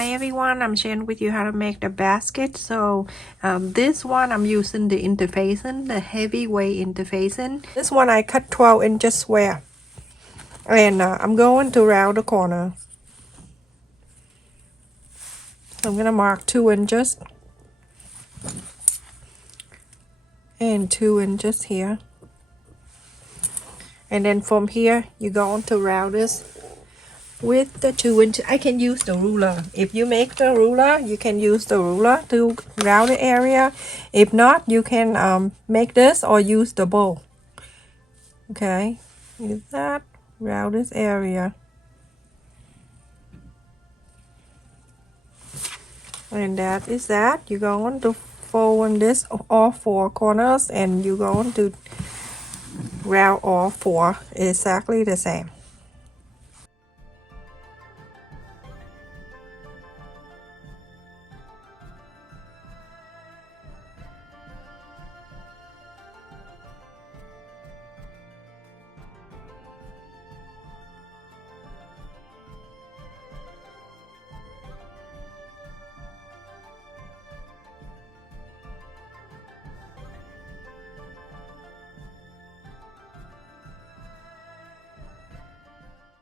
Hi everyone, I'm sharing with you how to make the basket. So this one I'm using the interfacing, the heavyweight interfacing. This one I cut 12 inches square, and I'm going to round the corner. So I'm gonna mark 2 inches and 2 inches here, and then from here you're going to round this with the 2 inches. I can use the ruler. If you make the ruler, you can use the ruler to round the area. If not, you can make this or use the bowl. Okay, use that, round this area. And that is that. You're going to fold this all 4 corners, and you're going to round all 4 exactly the same.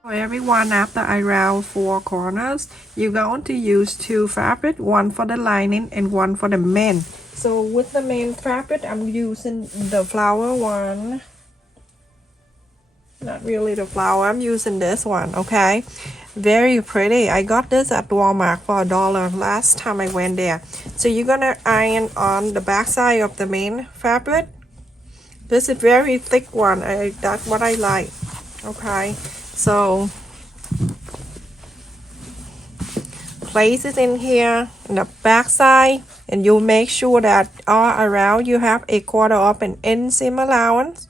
For everyone, after I round 4 corners, you're going to use 2 fabric, one for the lining and one for the main. So with the main fabric, I'm using the flower one. Not really the flower, I'm using this one. Okay, very pretty. I got this at Walmart for $1 last time I went there. So you're gonna iron on the back side of the main fabric. This is very thick one. That's what I like. Okay, so place it in here in the back side, and you make sure that all around you have a 1/4 of an inch seam allowance.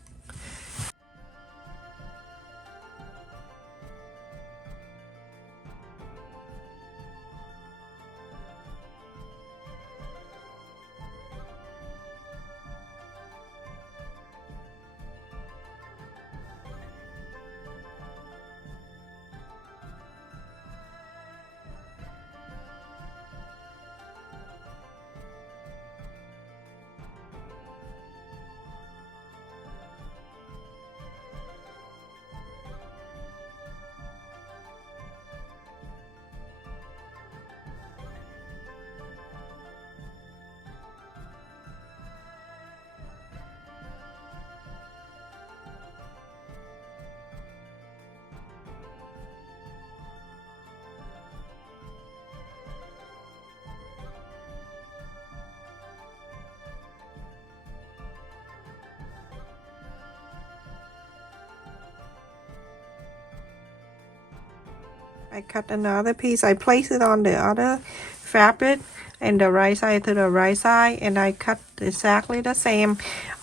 I cut another piece. I place it on the other fabric and the right side to the right side, and I cut exactly the same.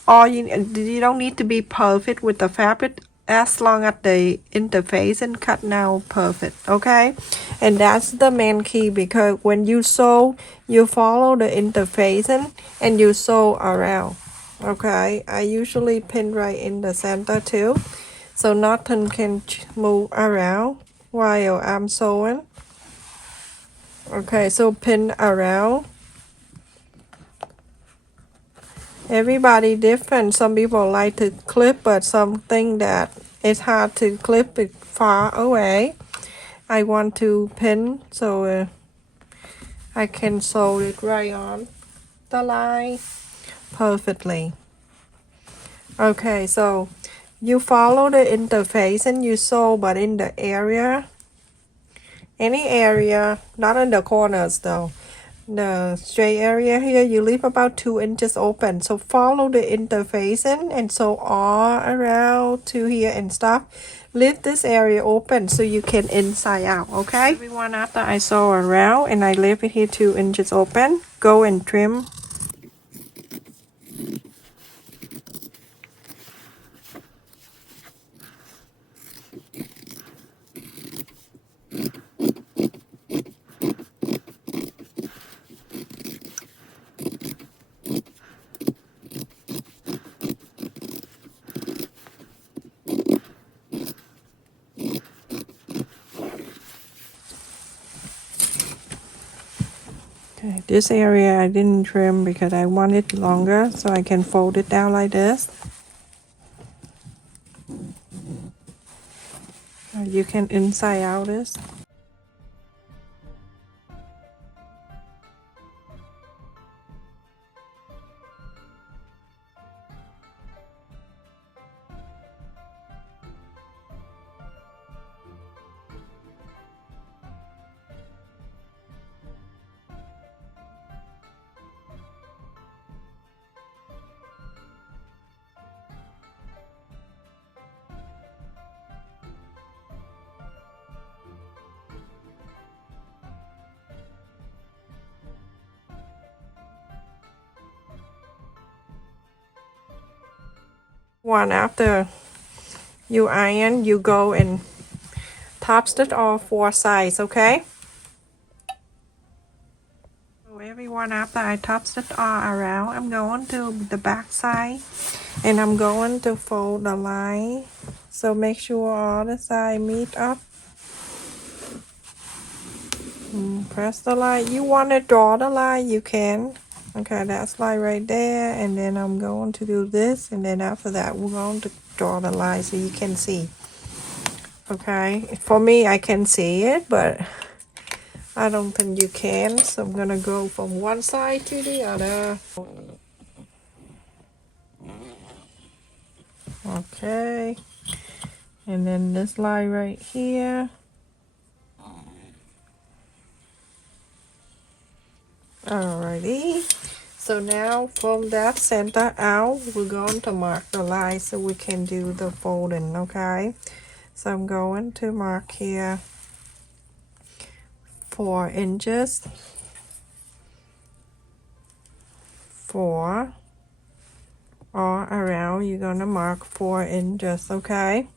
All you don't need to be perfect with the fabric, as long as the interface and cut now perfect. Okay, and that's the main key, because when you sew, you follow the interface and you sew around. Okay, I usually pin right in the center too, so nothing can move around while I'm sewing. Okay, so pin around. Everybody different. Some people like to clip, but some think that it's hard to clip it far away. I want to pin so I can sew it right on the line perfectly. Okay, so you follow the interface and you sew, but in the area, any area, not in the corners though. The straight area here, you leave about 2 inches open. So follow the interface and sew all around to here and stop. Leave this area open so you can inside out. Okay, everyone, after I sew around and I leave it here 2 inches open, go and trim. Okay, this area I didn't trim because I want it longer, so I can fold it down like this. You can inside out this. One after you iron, you go and top stitch all 4 sides, okay? So everyone, after I top stitch all around, I'm going to the back side and I'm going to fold the line. So make sure all the sides meet up. Press the line. You want to draw the line, you can. Okay, that's line right there, and then I'm going to do this, and then after that we're going to draw the line so you can see. Okay, for me I can see it, but I don't think you can, so I'm gonna go from one side to the other. Okay, and then this line right here. Alrighty, so now from that center out, we're going to mark the line so we can do the folding, okay? So I'm going to mark here 4 inches, 4, all around you're gonna mark 4 inches, okay?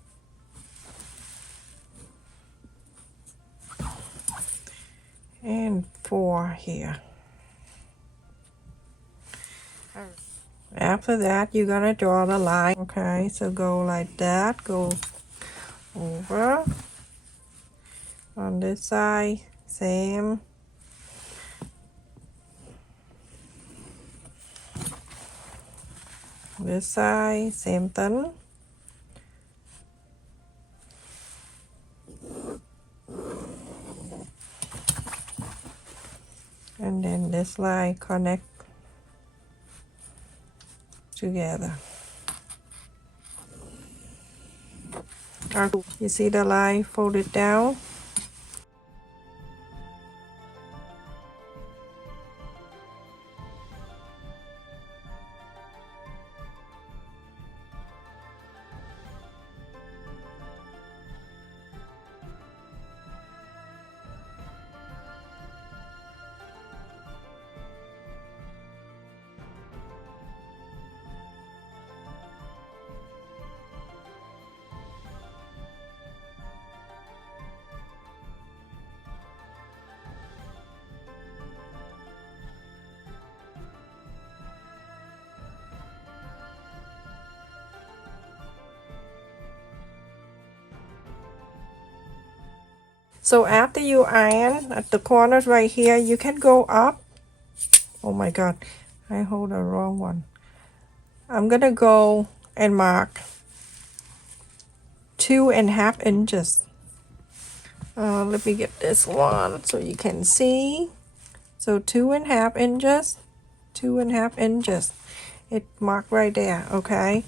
And 4 here. After that, you're gonna draw the line, okay? So go like that, go over on this side, same. This side, same thing. And then this line connect together. You see the line folded down? So after you iron at the corners right here, you can go up. Oh my god, I hold the wrong one. I'm gonna go and mark 2.5 inches. Let me get this one so you can see. So 2.5 inches, 2.5 inches. It marked right there, okay?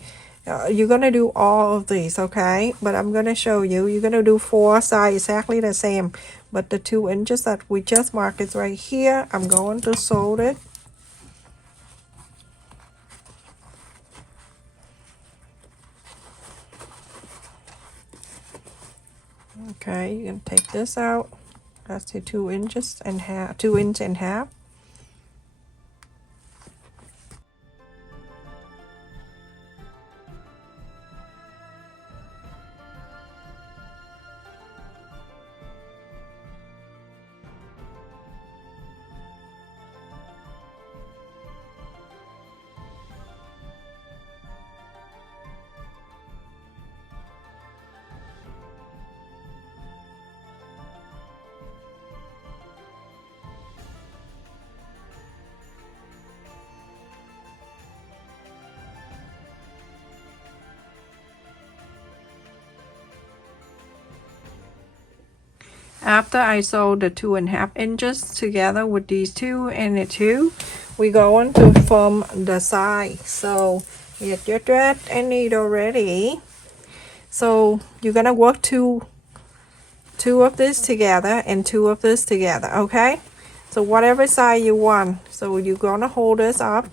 You're gonna do all of these, okay? But I'm gonna show you. You're gonna do 4 sides exactly the same. But the 2 inches that we just marked is right here. I'm going to sew it. Okay, you can take this out. That's the 2 inches and half, 2 inch and half. after I sew the 2.5 inches together with these two and the two, we're going to form the side. So get your thread and needle ready. So you're gonna work two of this together and two of this together, okay? So whatever side you want. So you're gonna hold this up.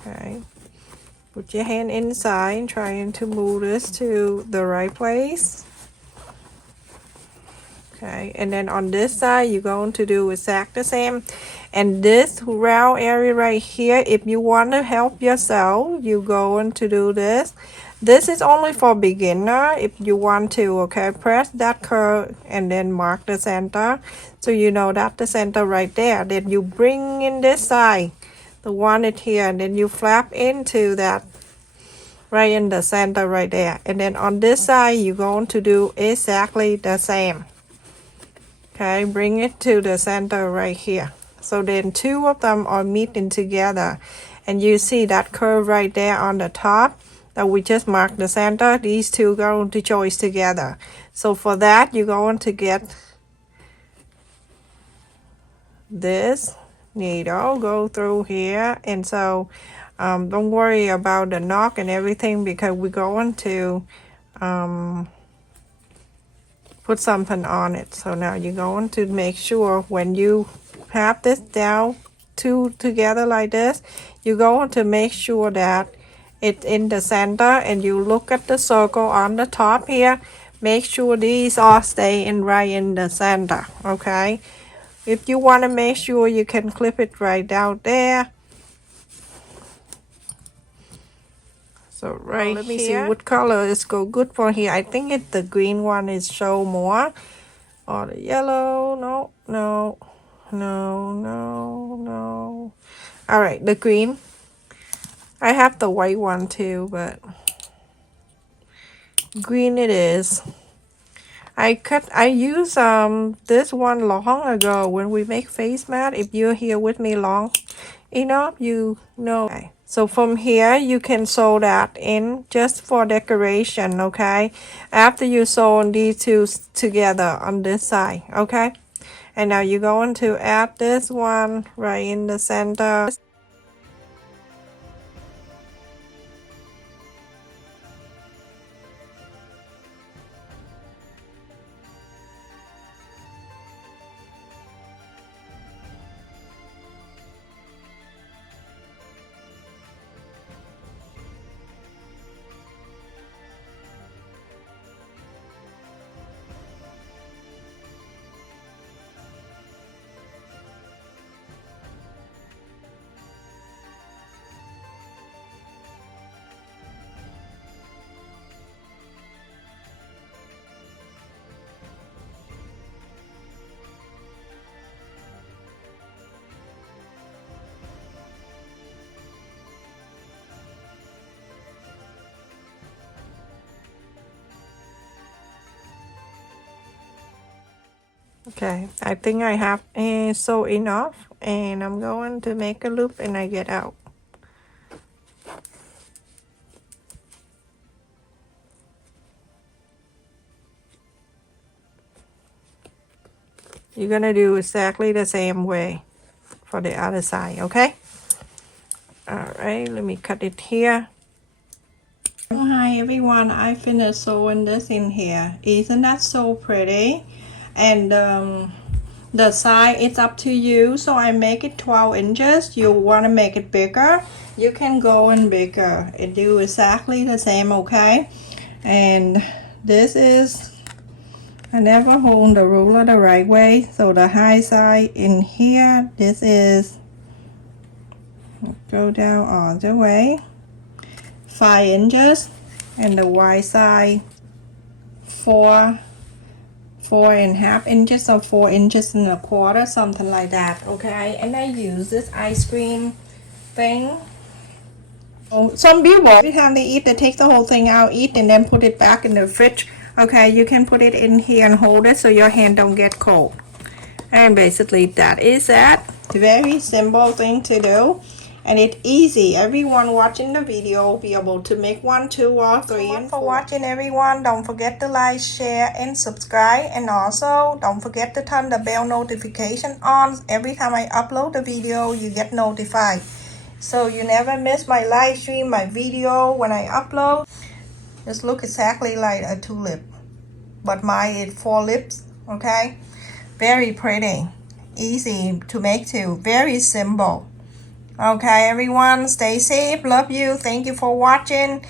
Okay. Put your hand inside, trying to move this to the right place. Okay, and then on this side, you're going to do exactly the same. And this round area right here, if you want to help yourself, you're going to do this. This is only for beginner. If you want to, okay, press that curve and then mark the center. So you know that the center right there. Then you bring in this side, the one it here, and then you flap into that right in the center right there. And then on this side, you're going to do exactly the same. Okay, bring it to the center right here. So then two of them are meeting together. And you see that curve right there on the top that we just marked the center. These two going to join together. So for that, you're going to get this needle, go through here. And so don't worry about the knot and everything, because we're going to put something on it. So now you're going to make sure when you have this down two together like this, you're going to make sure that it's in the center, and you look at the circle on the top here. Make sure these all stay in right in the center, okay? If you want to make sure, you can clip it right down there. So right let me here, see what color is go good for here. I think it's the green one is show more, or the yellow. No. All right, the green. I have the white one too, but green it is. I used this one long ago when we make face mat. If you're here with me long enough, you know. Okay. So from here, you can sew that in just for decoration, okay? After you sew these two together on this side, okay? And now you're going to add this one right in the center. Okay, I think I have sew enough, and I'm going to make a loop and I get out. You're gonna do exactly the same way for the other side, okay? All right, let me cut it here. Oh, hi everyone, I finished sewing this in here. Isn't that so pretty? And the size, it's up to you. So I make it 12 inches. You want to make it bigger, you can go in bigger and do exactly the same, okay? And this is, I never hold the ruler the right way, so the high side in here, this is, go down all the way, 5 inches, and the wide side 4.5 inches or 4 inches and a quarter, something like that, okay? And I use this ice cream thing. Oh, some people every time they eat, they take the whole thing out, eat, and then put it back in the fridge. Okay, you can put it in here and hold it so your hand don't get cold. And basically that is that. Very simple thing to do. and it's easy. Everyone watching the video will be able to make 1, 2, or 3, and 4. For watching, everyone. Don't forget to like, share, and subscribe, and also don't forget to turn the bell notification on. Every time I upload a video, you get notified, so you never miss my live stream, my video when I upload. This look exactly like a tulip, but mine is 4 lips. Okay, very pretty, easy to make too, very simple. Okay, everyone, stay safe, love you, thank you for watching,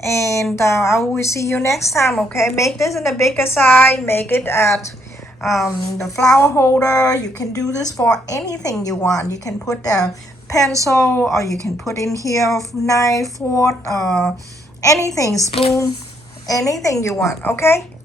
and I will see you next time. Okay, make this in a bigger size, make it at the flower holder. You can do this for anything you want. You can put a pencil, or you can put in here knife, fork, anything, spoon, anything you want. Okay,